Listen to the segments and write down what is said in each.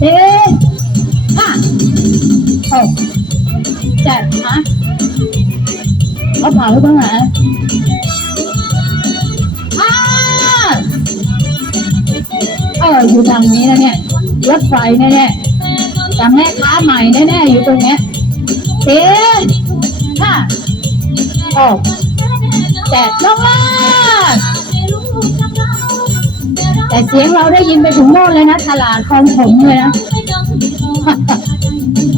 เจ็ดห้าหกเจ็ดฮะเขาเผาบ้างเหรอห้าเอออยู่ทางนี้นะเนี่ยรถไฟแน่ๆแต่แม่ค้าใหม่แน่ๆอยู่ตรงเนี้ยเจ็ดห้าหกเจ็ดลงมา แต่เสียงเราได้ยินไปถึงโน่นเลยนะตลาดคลองผมเลยนะ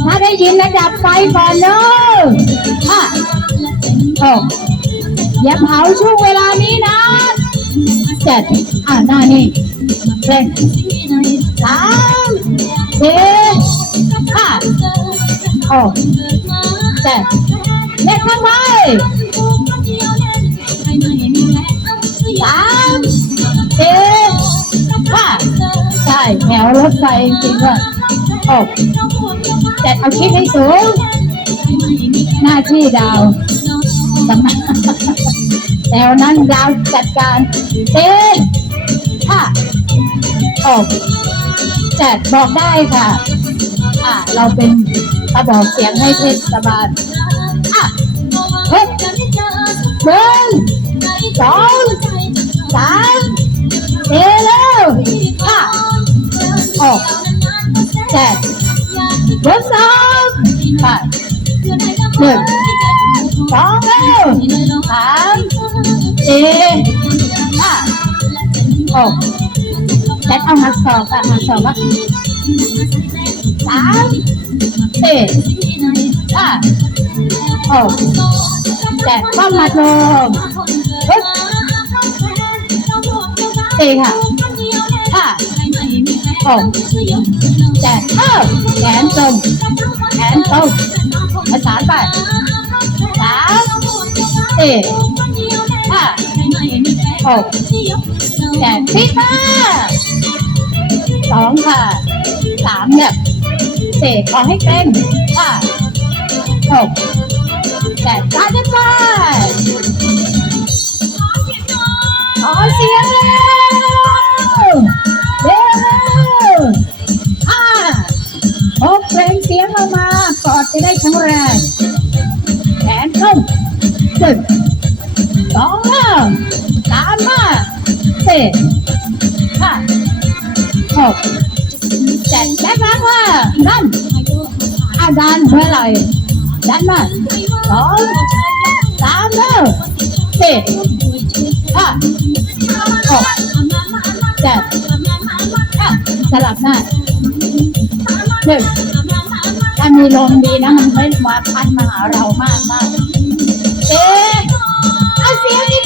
ถ้าได้ยินนะดับไฟก่อนเนอะห้าหกอย่าเผาช่วงเวลานี้นะเจ็ดอ่าหน้านี่เร่งสามสี่ห้าหกเจ็ดเล็กข้างไว้ แถวรถไฟจริงๆด้วยหกจ็ดเอาคิดให้สูงหน้าที่ดาวสำนักแถวนั้นดาวจัดการเต้นห้าหกจ็ดบอกได้ค่ะ อะเราเป็นกระบอกเสียงให้เทศบาล หนึ่งสองสามสี่ห้าหกเจ็ดเอาหักศอกอะหักศอกว่าสามสี่ห้าหกเจ็ดข้อมาลงเฮ้ยสี่ค่ะห้าหกเจ็ดเอ้าแขนตรงแขนตรง ประสานไปสามสี่ห้าหกเจ็ดพิฆาสองค่ะสามเนี่ยเสกขอให้เต้นห้าหกเจ็ดจ้าจะไปขอเสียง หกเพลงเสียงเรามากอดจะได้แข็งแรงแขนขึ้นหนึ่งสองห้าสามห้าสี่ห้าหกเจ็ดแค่นั้นว่าดันอาดันเมื่อไหร่ดันมาสองสามเร็วสี่ห้าหกเจ็ดสลับหน้า หนึ่งถ้ามีลมดีนะมันไม่มาพันมาหาเรามากมากเอ๊ะเอาเสียงดี